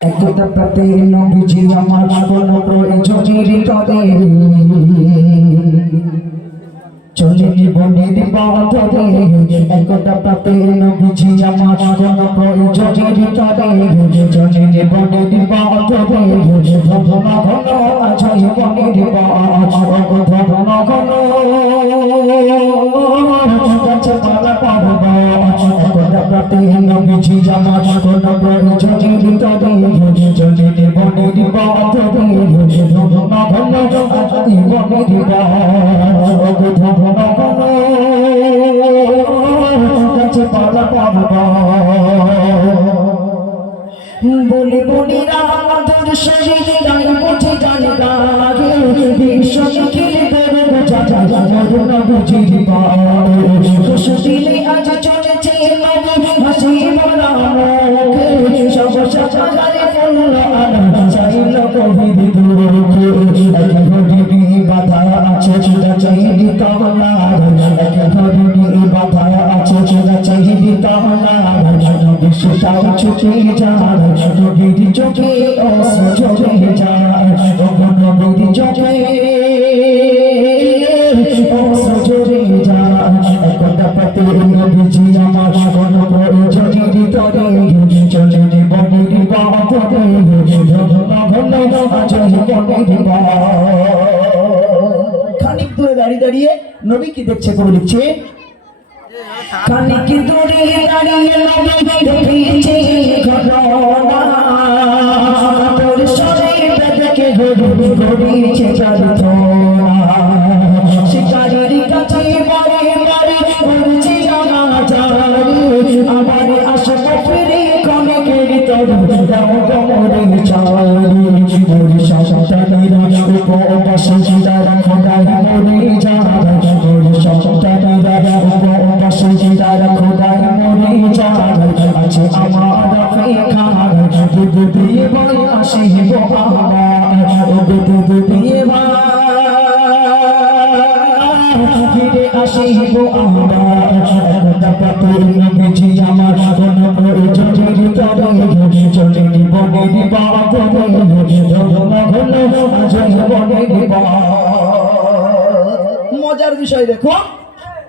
একতা প্রাতে নবীজি আমার কোন প্রয়োজনের তরে চলেনি বনের পথে। একতা প্রাতে নবীজি আমার কোন প্রয়োজনের তরে চলেনি বনের পথে। ধর্ম ঘন আজই বনের পথ ধর্ম ঘন গাছে পালা পারব। একতা প্রাতে নবীজি আমার কোন প্রয়োজনের তরে চলেনি বনের পথে। ধর্ম ঘন আজই বনের পথ বলি বলি রাধুর শরীর গাই বুঝে গান গাগে বিশ্ব খেলে দেবে চাচা জানুন বুঝির দোষ দিলে আজ চলেছে নবী হাসি ভরা মুখে সব সাজারে ফুল আনা চাইল কবির দুঃখে এক ঘড়ি বাধা আছে চাইলি কামনা এক ঘড়ি বাধা আছে চাইলি কামনা বিশ্বটাও ছুটে যায় নবীর চোখে অশ্রু ঝরে যায় নবীর চোখে অশ্রু ঝরে যায়। একতা প্রাতে নবীজি আমার কোন প্রয়োজনের তরে চলেন বনের পথে খানিক দূরে দাঁড়িয়ে দাঁড়িয়ে নবী কি দেখছে কবি লিখছে খানিক দূরে দাঁড়িয়ে নবী দেখেছে ঘটনা তোর শরীর দেখে ঘড়িয়েছে প্রার্থনা শিকারীর কাছে বারে বারে করছে জানাজারি আমার আশা ফিরে ক্ষণিকের তরে দাও গমরে চারি মোর সন্তানেরা উপবাসে তারা খোদায় মরে যায় মোর সন্তানেরা উপবাসে তারা খোদায় মরে যায় আছে আমার অপেক্ষায় দুধ দিয়ে বই আসিব আমার দুধ দিয়ে ফিরে আসিব আমার। একতা প্রাতে নবীজি আমার কোন প্রয়োজনের তরে চলেনি বনের পথে ধর্ম হলো আজই বনের পথ। মজার বিষয় দেখো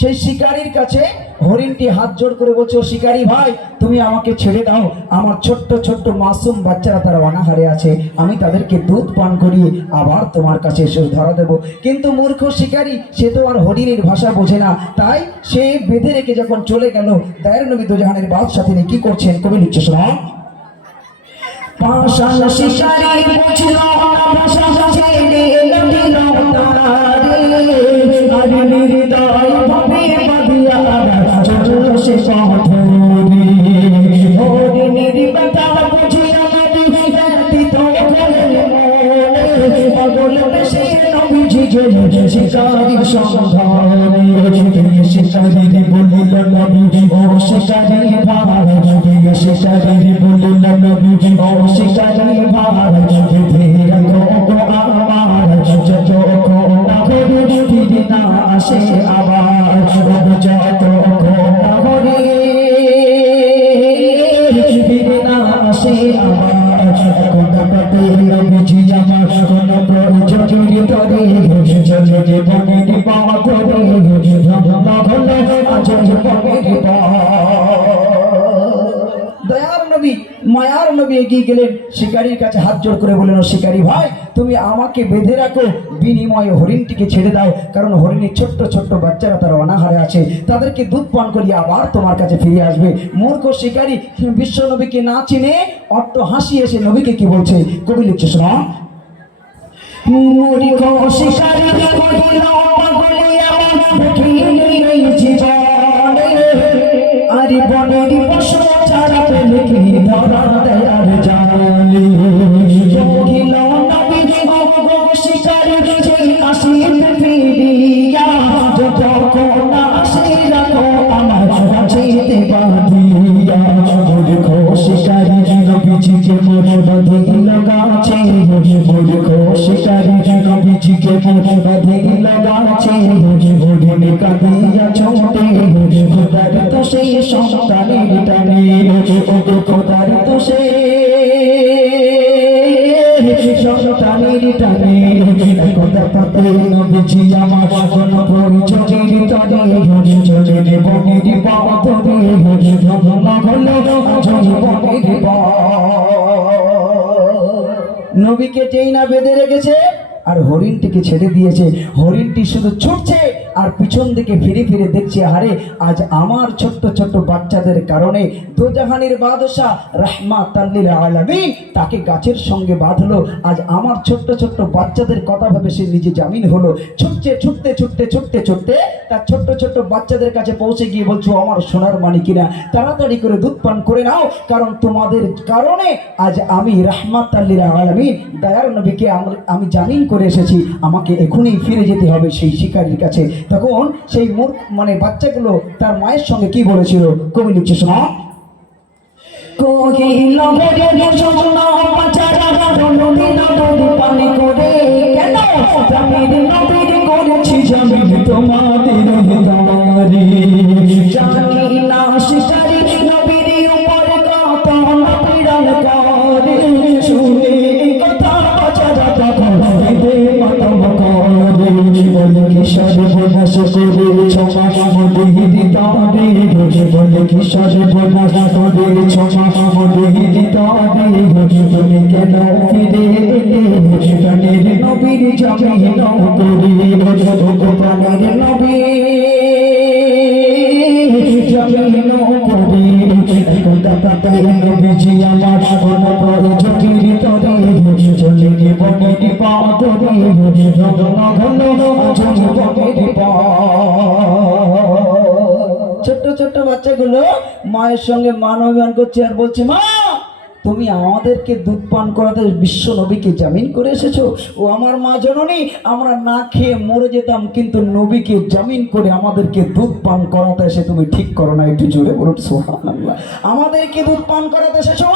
সেই শিকারীর কাছে হরিণটি হাত জোড় করে বলছে ও শিকারী ভাই তুমি আমাকে ছেড়ে দাও আমার ছোট্ট ছোট্ট মাসুম বাচ্চারা তারা অনাহারে আছে আমি তাদেরকে দুধ পান করিয়ে আবার তোমার কাছে এসে ধরা দেব। কিন্তু মূর্খ শিকারী সে তো আর হরিণের ভাষা বোঝে না তাই সে বেঁধে রেখে যখন চলে গেল দয়ার নবী দোজাহানের বাদশাহ তিনি কি করছেন কবি লিখছে শোনো পাষাণ শিকারী বুঝল না ভাষা ছেড়ে নদীর তারে আরে নির্দয় ভাবে বাঁধিয়া চলল সে পথে হরিণের ব্যথা বুঝিয়া নবী ব্যথিত হলেন মনে পাগল বেশে নবীজি গেলেন শিকারীর সন্ধানে শিকারী বলিল নবী ও শিকারী ভাই শিকারী বলিল নবী ও শিকারী ভাই বেঁধে রাখো আমার যতক্ষণ না হরি ফিরে না আসে আবার যতক্ষণ না হরি ফিরে না আসে আবার। একতা প্রাতে নবীজি আমার কোন প্রয়োজনের তরে চলেনি বনের পথে ধর্ম হলো আজই বনের পথ। দয়ার নবী মায়ার নবী এগিয়ে গেলেন শিকারীর কাছে হাত জোড় করে বললেন শিকারী ভাই তুমি আমাকে বেঁধে রাখো বিনিময়ে হরিণটিকে ছেড়ে দাও কারণ হরিণের ছোট্ট ছোট্ট বাচ্চারা তারা অনাহারে আছে তাদেরকে দুধ পান করিয়ে আবার তোমার কাছে ফিরে আসবে। মূর্খ শিকারী বিশ্ব নবীকে না চিনে অট্ট হাসি এসে নবীকে কি বলছে কবি লিখছে শোনো মূর্খ শিকারী বলিল পাগলি এমন দেখিনি এই জীবনে আরে বনের পশু ছাড়া পেলে কি ধরা দেয়ার জানি বলিল নবী গো শিকারী যে আসিতে ফিরিয়া যতক্ষণ আসে রাখো আমার কাছেতে বাঁধিয়া মূর্খ শিকারী নবীজিকে মনে বাঁধিল গাছে মূর্খ শিকারী নবীজিকে মনে বাঁধিল গাছে হরিণ কাঁদিয়া ছোটে খোদার তো সেই সন্তানের টানে খোদার তো সেই পাতে নবীজি আমার কোন পরিচয়ের তরে চলে রে বনের পাতরে নমনা হলো আজ বনের নবীকে যেই না বেঁধে রেখেছে আর হরিণটিকে ছেড়ে দিয়েছে, হরিণটি শুধু ছুটছে আর পিছন দিকে ফিরে ফিরে দেখছে, আরে আজ আমার ছোট্ট ছোট্ট বাচ্চাদের কারণে দোজাহানের বাদশা রাহমাতাল লিল আলামিন তাকে গাছের সঙ্গে বাঁধলো। আজ আমার ছোট্ট ছোট্ট বাচ্চাদের কথা ভেবে সে নিজে জামিন হলো। ছুটছে ছুটতে ছুটতে ছুটতে ছুটতে তার ছোট্ট ছোট্ট বাচ্চাদের কাছে পৌঁছে গিয়ে বলছো, আমার সোনার মানিকিনা তাড়াতাড়ি করে দুধ পান করে নাও, কারণ তোমাদের কারণে আজ আমি রাহমাতাল লিল আলামিন দয়ার নবীকে আমি জামিন করে এসেছি, আমাকে এখনই ফিরে যেতে হবে সেই শিকারীর কাছে। তখন সেই মানে বাচ্চাগুলো তার মায়ের সঙ্গে কি বলেছিল, কবি লিখছে শোনা, সর্বনাশ করে ক্ষমা মদিহি তবে বলে কি সর্বনাশ করে ক্ষমা মদিহি তবে তুমি কেন ফিরে এলে প্রাণের নবীর জামিন করে প্রাণের নবী জামিন করে নবীজি আমার কোন প্রয়োজনের তরে চলে বনের পাতরে ছোট্ট ছোট্ট বাচ্চাগুলো মায়ের সঙ্গে মান অভিমান করছে আর বলছে, মা তুমি আমাদেরকে দুধ পান করাতে বিশ্ব নবীকে জামিন করে এসেছো। ও আমার মা জননী, আমরা না খেয়ে মরে যেতাম, কিন্তু নবীকে জামিন করে আমাদেরকে দুধ পান করাতে এসে তুমি ঠিক করো না। একটু জোরে বলুন সুবহানাল্লাহ। আমাদেরকে দুধ পান করাতে এসেছো,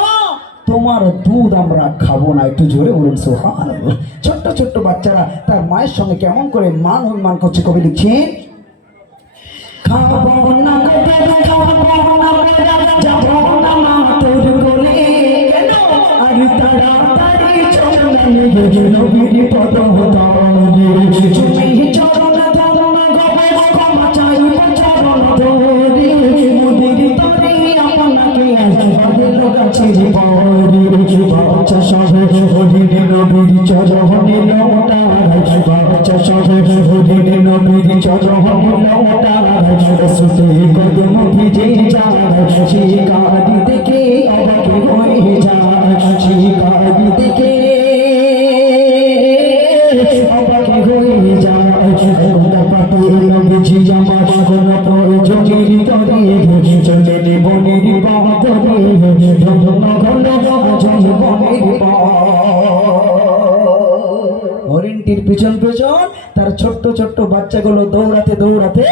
তোমার দুধ আমরা খাবো না। একটু জোরে বলুন সুবহানাল্লাহ। ছোট্ট ছোট্ট বাচ্চারা তার মায়ের সঙ্গে কেমন করে মান অভিমান করছে, কবি লিখছেন, খাবো না খাবো না যাবো না মা তোর কোলে, কেন আর তাড়াতাড়ি চলে নবীর পদ ধরে তুমি চরণ ধরণ গবে ক্ষমা চাইব চরণ ধরে মোদের তরে আপনাকে আজবাদের গাছের পরে বাচ্চা সহ হরিণ নবীর চরণে লৌটায়, বাচ্চা সহ হরিণ নবীর চরণে লৌটায়, সুতে কদম ভিজে যায়, শিকারি দেখে অবাক হয়ে যায়, শিকারি দেখে অবাক হয়ে যায়। নবীজি আমার কোন প্রয়োজনের তরে চলে বনের পাতরে হরিণটির পিছন পিছন তার ছোট্ট ছোট্ট বাচ্চাগুলো দৌড়াতে দৌড়াতে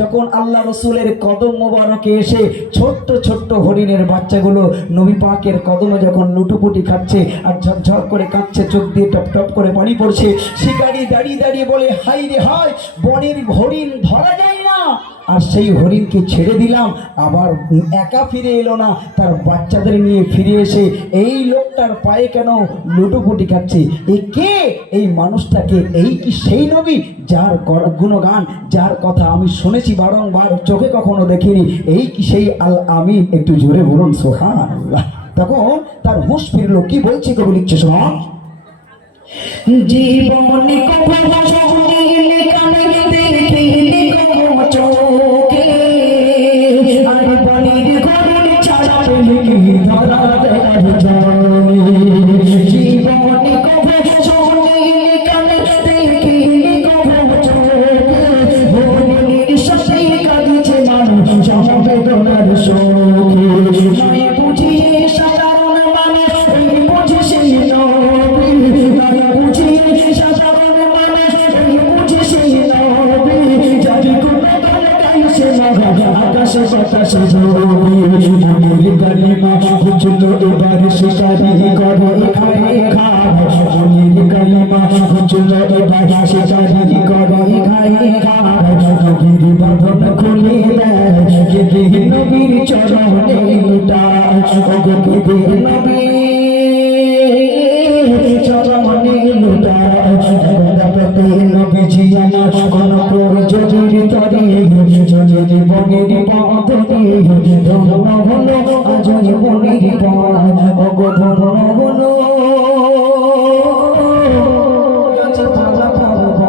যখন আল্লাহ রসুলের কদম মোবারকে এসে ছোট্ট ছোট্ট হরিণের বাচ্চাগুলো নবী পাকের কদমে যখন লুটুপুটি খাচ্ছে আর ঝরঝর করে কাঁদছে, চোখ দিয়ে টপ টপ করে পানি পড়ছে, শিকারী দাঁড়িয়ে দাঁড়িয়ে বলে, হাই রে হাই, বনের হরিণ ধরা যায় না। আর সেই হরিণকে ছেড়ে দিলাম, আবার একা ফিরে এলো না, তার বাচ্চাদের নিয়ে ফিরে এসে এই লোকটার পায়ে কেন লুটোপুটি খাচ্ছে, এ কে, এই মানুষটাকে, এই কি সেই নবী যার গুণগান, যার কথা আমি শুনেছি বারংবার, চোখে কখনো দেখিনি, এই কি সেই আল আমিন। একটু জোরে বলুন সুবহানাল্লাহ। তখন তার হুঁশ ফিরলো, কি বলছি কবি লিখছে শোনা, জীবনে কখনো শুনিনি কানে দেখিনি কখনো চোখে, আর বনের হরিণ ছাড়া পেলে কি ধরা দেয় জানি, জীবনে কখনো শুনিনি কানে দেখিনি কখনো চোখে, হরিণের সাথে কাঁদিছে মানুষ সমবেদনার শোকে, নয় বুঝিয়ে সাধারণ মানুষ এই বুঝে সেই নবী, নয় বুঝিয়ে সাধারণ মানুষ এই বুঝে সেই নবী, যার কোনো গান সে আকাশে বাতাসে ঝরবি, মনের কালিমা বুঝলো এবার শিকারি করে খায় খায়, মনের কালিমা বুঝলো এবার শিকারি করে খায় খায়, নবীর বাঁধন খুলে দেয়, কেঁদে নবীর চরণে লুটায়, কেঁদে নবীর চরণে লুটায়, ভানুপুর জজির তরে জজির বনের পথে ধন্য হলো আজই বনের পথ ওগো ধন্য হলো গাছপালা পর্বত।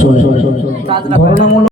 শোন ঘটনামূলক